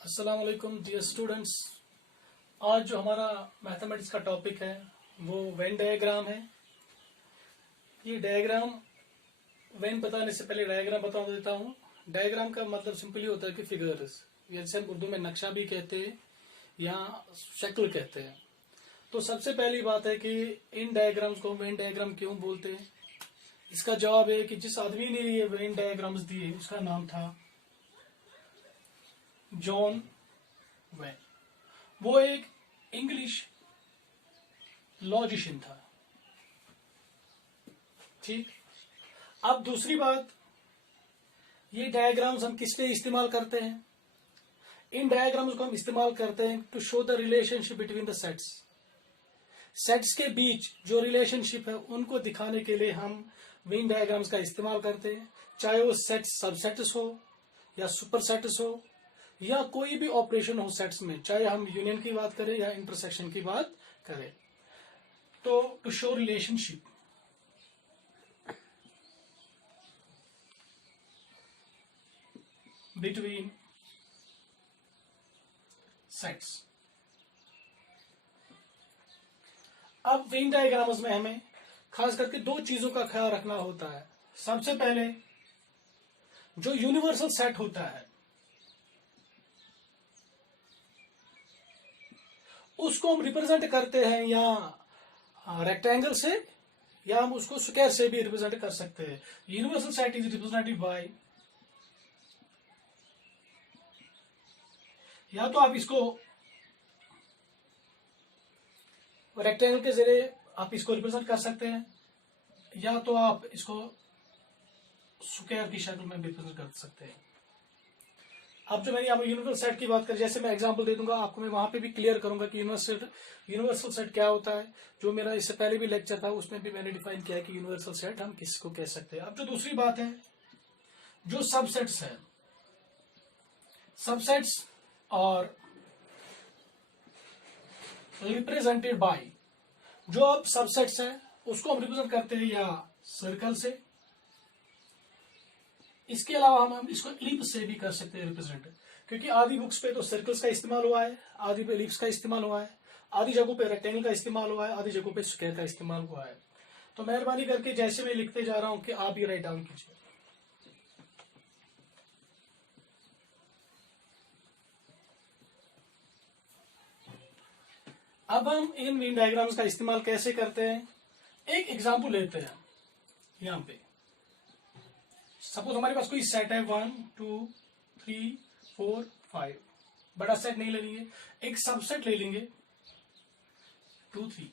अस्सलाम वालेकुम dear students. आज जो हमारा मैथमेटिक्स का टॉपिक है वो वेन डायग्राम है। ये डायग्राम वेन बताने से पहले डायग्राम बता देता हूँ। डायग्राम का मतलब सिंपली होता है कि फिगर्स, जैसे हम उर्दू में नक्शा भी कहते हैं या शक्ल कहते हैं। तो सबसे पहली बात है कि इन डायग्राम्स को वेन डायग्राम क्यों बोलते हैं। इसका जवाब है कि जिस आदमी ने ये वेन डायग्राम्स दिए उसका नाम था जॉन वेन। वो एक इंग्लिश लॉजिशियन था। ठीक। अब दूसरी बात, ये डायग्राम्स हम किस पे इस्तेमाल करते हैं। इन डायग्राम्स को हम इस्तेमाल करते हैं to show the relationship between the sets. Sets के बीच जो रिलेशनशिप है उनको दिखाने के लिए हम वेन डायग्राम्स का इस्तेमाल करते हैं, चाहे वो सेट्स सबसेट्स हो या सुपर सेट्स हो या कोई भी ऑपरेशन हो सेट्स में, चाहे हम यूनियन की बात करें या इंटरसेक्शन की बात करें। तो to show relationship between sets. अब वेन डायग्राम्स में हमें खास करके दो चीजों का ख्याल रखना होता है। सबसे पहले जो यूनिवर्सल सेट होता है उसको हम रिप्रेजेंट करते हैं या रेक्टेंगल से या हम उसको स्क्वायर से भी रिप्रेजेंट कर सकते हैं। Universal set is represented by, या तो आप इसको रेक्टेंगल के जरिए आप इसको रिप्रेजेंट कर सकते हैं या तो आप इसको स्क्वायर की शक्ल में रिप्रेजेंट कर सकते हैं। अब जो मैंने यहाँ यूनिवर्सल सेट की बात करी, जैसे मैं एग्जांपल दे दूंगा आपको, मैं वहां पे भी क्लियर करूंगा कि यूनिवर्सल सेट क्या होता है। जो मेरा इससे पहले भी लेक्चर था उसमें भी मैंने डिफाइन किया है कि यूनिवर्सल सेट हम किसको कह सकते हैं। अब जो दूसरी बात है, जो सबसेट्स है, सबसेट्स और रिप्रेजेंटेड बाय, जो अब सबसेट्स है उसको हम रिप्रेजेंट करते हैं या सर्कल से, इसके अलावा हम इसको एलिप्स से भी कर सकते हैं रिप्रेजेंट, क्योंकि आधी बुक्स पे तो सर्कल्स का इस्तेमाल हुआ है, आधी पे एलिप्स का इस्तेमाल हुआ है, आधी जगहों पे रेक्टेंगल का इस्तेमाल हुआ है, आधी जगहों पे स्क्वायर का इस्तेमाल हुआ है। तो मेहरबानी करके जैसे मैं लिखते जा रहा हूं कि आप ये राइट डाउन कीजिए। अब हम इन वेन डायग्राम्स का इस्तेमाल कैसे करते हैं, एक एग्जाम्पल लेते हैं। यहां पे सपोज हमारे पास कोई सेट है 1 2 3 4 5, बड़ा सेट नहीं ले लेंगे, एक सबसेट ले लेंगे 2 3,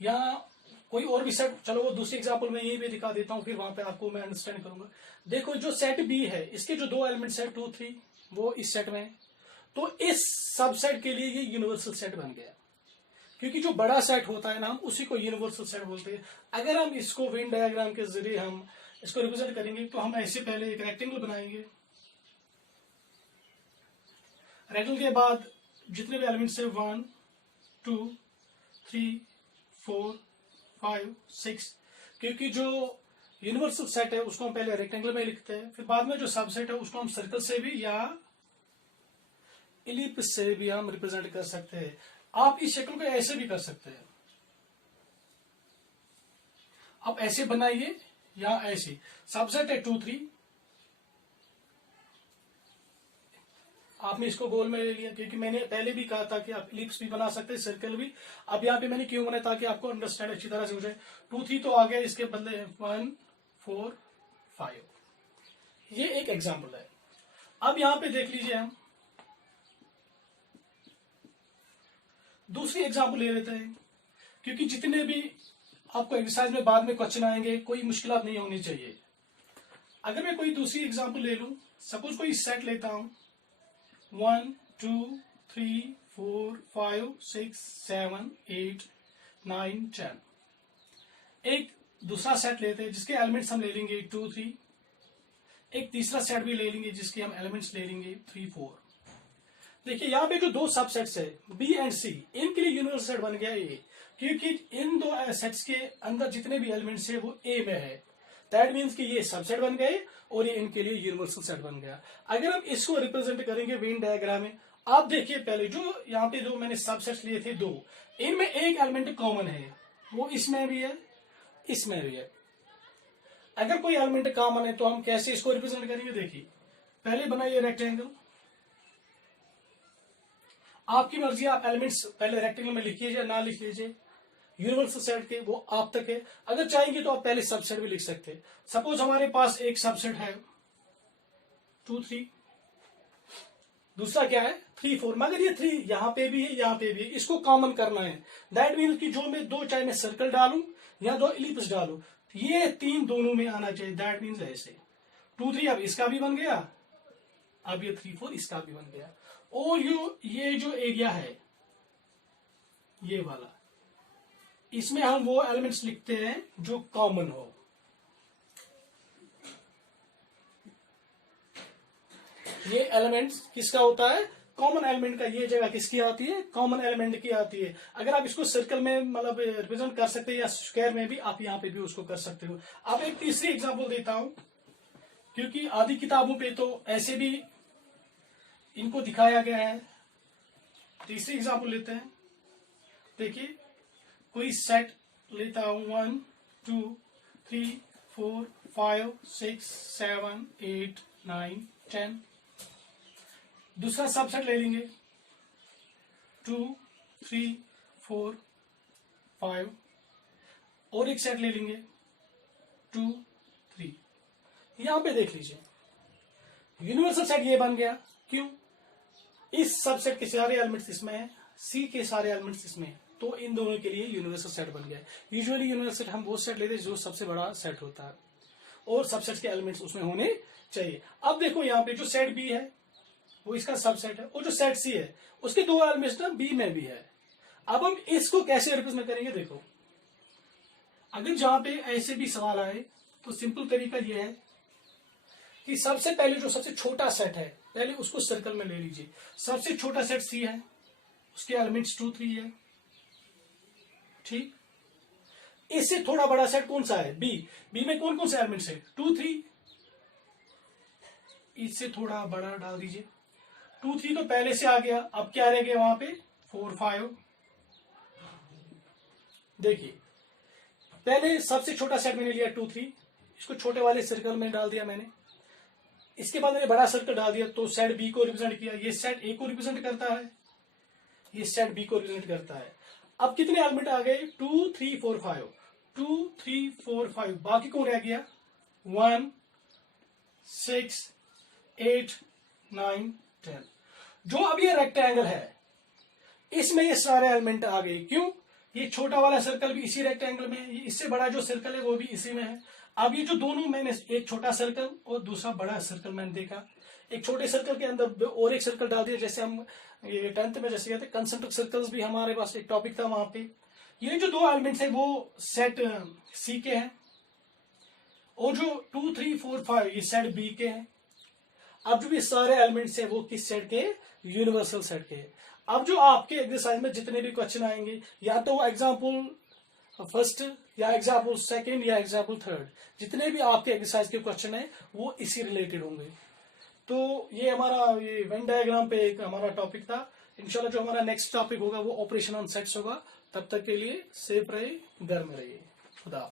या कोई और भी सेट। चलो वो दूसरी एग्जाम्पल में यही भी दिखा देता हूं, फिर वहां पे आपको मैं अंडरस्टैंड करूंगा। देखो जो सेट बी है इसके जो दो एलिमेंट्स है 2 3, वो इस सेट में, तो इस सबसेट के लिए ये यूनिवर्सल सेट बन गया, क्योंकि जो बड़ा सेट होता है ना हम उसी को यूनिवर्सल सेट बोलते हैं। अगर हम इसको वेन डायग्राम के जरिए हम इसको रिप्रेजेंट करेंगे तो हम ऐसे पहले एक रेक्टेंगल बनाएंगे, रेक्टेंगल के बाद जितने भी एलिमेंट्स है 1 2 3 4 5 6, क्योंकि जो यूनिवर्सल सेट है उसको हम पहले रेक्टेंगल में लिखते हैं, फिर बाद में जो सबसेट है उसको हम सर्कल से भी या एलिप्स से भी हम रिप्रेजेंट कर सकते हैं। आप इस शक्ल को ऐसे भी कर सकते हैं, आप ऐसे बनाइए या ऐसे। सबसेट है 2 3, आपने इसको गोल में ले लिया, क्योंकि मैंने पहले भी कहा था कि आप एलिप्स भी बना सकते हैं, सर्कल भी। अब यहाँ पे मैंने क्यों बनाया, ताकि आपको अंडरस्टैंड अच्छी तरह से हो जाए। 2 3 तो आ गया, इसके बदले 1 4 5, ये एक एग्जाम्पल है। अब यहां पे देख लीजिए, हम दूसरी एग्जाम्पल ले लेते हैं, क्योंकि जितने भी आपको एक्सरसाइज में बाद में क्वेश्चन आएंगे कोई मुश्किल नहीं होनी चाहिए। अगर मैं कोई दूसरी एग्जाम्पल ले लूं, सपोज कोई सेट लेता हूं 1 2 3 4 5 6 7 8 9 10, एक दूसरा सेट लेते हैं जिसके एलिमेंट्स हम ले लेंगे 2 3, एक तीसरा सेट भी ले लेंगे जिसके हम एलिमेंट्स ले लेंगे 3 4। देखिए यहाँ पे जो दो सबसेट्स है बी एंड सी, इनके लिए यूनिवर्सल सेट बन गया ए, क्योंकि इन दो सेट्स के अंदर जितने भी एलिमेंट्स है वो ए में है। दैट मीन्स कि ये सबसेट बन गए और ये इनके लिए यूनिवर्सल सेट बन गया। अगर हम इसको रिप्रेजेंट करेंगे वेन डायग्राम में, आप देखिए पहले जो यहाँ पे जो मैंने सबसेट्स लिए थे 2, इनमें एक एलिमेंट कॉमन है, वो इसमें भी है, इसमें भी है। अगर कोई एलिमेंट कॉमन है तो हम कैसे इसको रिप्रेजेंट करेंगे? देखिए पहले बनाइए रेक्टेंगल, आपकी मर्जी, आप एलिमेंट्स पहले रेक्टेंगल में लिखिए या ना लिख लीजिए, यूनिवर्सल सेट के वो आप तक है। अगर चाहेंगे तो आप पहले सबसेट भी लिख सकते हैं। सपोज हमारे पास एक सबसेट है 2 3, दूसरा क्या है 3 4, मगर ये 3 यहां पे भी है, यहां पे भी है, इसको कॉमन करना है। दैट मीन कि जो मैं 2 चाहे मैं सर्कल डालूं या 2 इलिप्स डालूं, ये 3 दोनों में आना चाहिए। दैट मीन्स ऐसे 2 3 अब इसका भी बन गया, अब ये 3 4 इसका भी बन गया। और ये जो एरिया है ये वाला, इसमें हम वो एलिमेंट्स लिखते हैं जो कॉमन हो। ये एलिमेंट्स किसका होता है? कॉमन एलिमेंट का। ये जगह किसकी आती है? कॉमन एलिमेंट की आती है। अगर आप इसको सर्कल में मतलब रिप्रेजेंट कर सकते हैं या स्क्वायर में भी, आप यहां पे भी उसको कर सकते हो। अब एक तीसरी एग्जांपल देता हूं, क्योंकि आधी किताबों पे तो ऐसे भी इनको दिखाया गया है। तीसरी एग्जांपल लेते हैं। देखिए कोई सेट लेता हूं 1 2 3 4 5 6 7 8 9 10। दूसरा सबसेट ले लेंगे 2 3 4 5, और एक सेट ले लेंगे 2 3। यहां पे देख लीजिए यूनिवर्सल सेट ये बन गया। क्यों? इस सबसेट के सारे एलिमेंट्स इसमें है, सी के सारे एलिमेंट्स इसमें है, तो इन दोनों के लिए यूनिवर्सल सेट बन गया। यूजुअली यूनिवर्सल सेट हम वो सेट लेते हैं जो सबसे बड़ा सेट होता है और सबसेट के एलिमेंट्स उसमें होने चाहिए। अब देखो यहाँ पे जो सेट बी है वो इसका सबसेट है, और जो सेट सी है उसके 2 एलिमेंट्स ना बी में भी है। अब हम इसको कैसे रिप्रेजेंट करेंगे? देखो अगर जहां पे ऐसे भी सवाल आए तो सिंपल तरीका यह है कि सबसे पहले जो सबसे छोटा सेट है पहले उसको सर्कल में ले लीजिए। सबसे छोटा सेट सी है, उसके एलिमेंट्स 2 3 है, ठीक। इससे थोड़ा बड़ा सेट कौन सा है? बी। बी में कौन कौन से एलिमेंट्स है? 2 3। इससे थोड़ा बड़ा डाल दीजिए। 2 3 तो पहले से आ गया, अब क्या रह गया वहां पे? 4 5। देखिए पहले सबसे छोटा सेट मैंने लिया 2 3, इसको छोटे वाले सर्कल में डाल दिया मैंने। इसके बाद मैंने बड़ा सर्कल डाल दिया, तो सेट बी को रिप्रेजेंट किया। ये सेट ए को रिप्रेजेंट करता है, ये सेट बी को रिप्रेजेंट करता है। अब कितने एलिमेंट आ गए? 2 3 4 5, 2 3 4 5। बाकी कौन रह गया? 1 6 8 9 10। जो अब ये रेक्टेंगल है इसमें ये सारे एलिमेंट आ गए। क्यों? ये छोटा वाला सर्कल भी इसी रेक्टेंगल में है, ये इससे बड़ा जो सर्कल है वो भी इसी में है। अब ये जो दोनों मैंने, एक छोटा सर्कल और दूसरा बड़ा सर्कल मैंने देखा, एक छोटे सर्कल के अंदर और एक सर्कल डाल दिया। जैसे हम ये 10th में जैसे कहते हैं कंसेंट्रिक सर्कल्स, भी हमारे पास एक टॉपिक था वहां पे। ये जो 2 एलिमेंट्स है वो सेट सी के हैं, और जो 2 3 4 5 ये सेट बी के हैं। अब जो ये सारे एलिमेंट्स है वो किस सेट के? यूनिवर्सल सेट के। अब जो आपके एक्सरसाइज में जितने भी क्वेश्चन आएंगे, या तो एग्जाम्पल फर्स्ट या एग्जाम्पल सेकंड या एग्जाम्पल थर्ड, जितने भी आपके एक्सरसाइज के क्वेश्चन है वो इसी रिलेटेड होंगे। तो ये हमारा ये वेन डायग्राम पे एक हमारा टॉपिक था। इंशाल्लाह जो हमारा नेक्स्ट टॉपिक होगा वो ऑपरेशन ऑन सेट्स होगा। तब तक के लिए सेफ रहे, घर में रहिए। खुदा।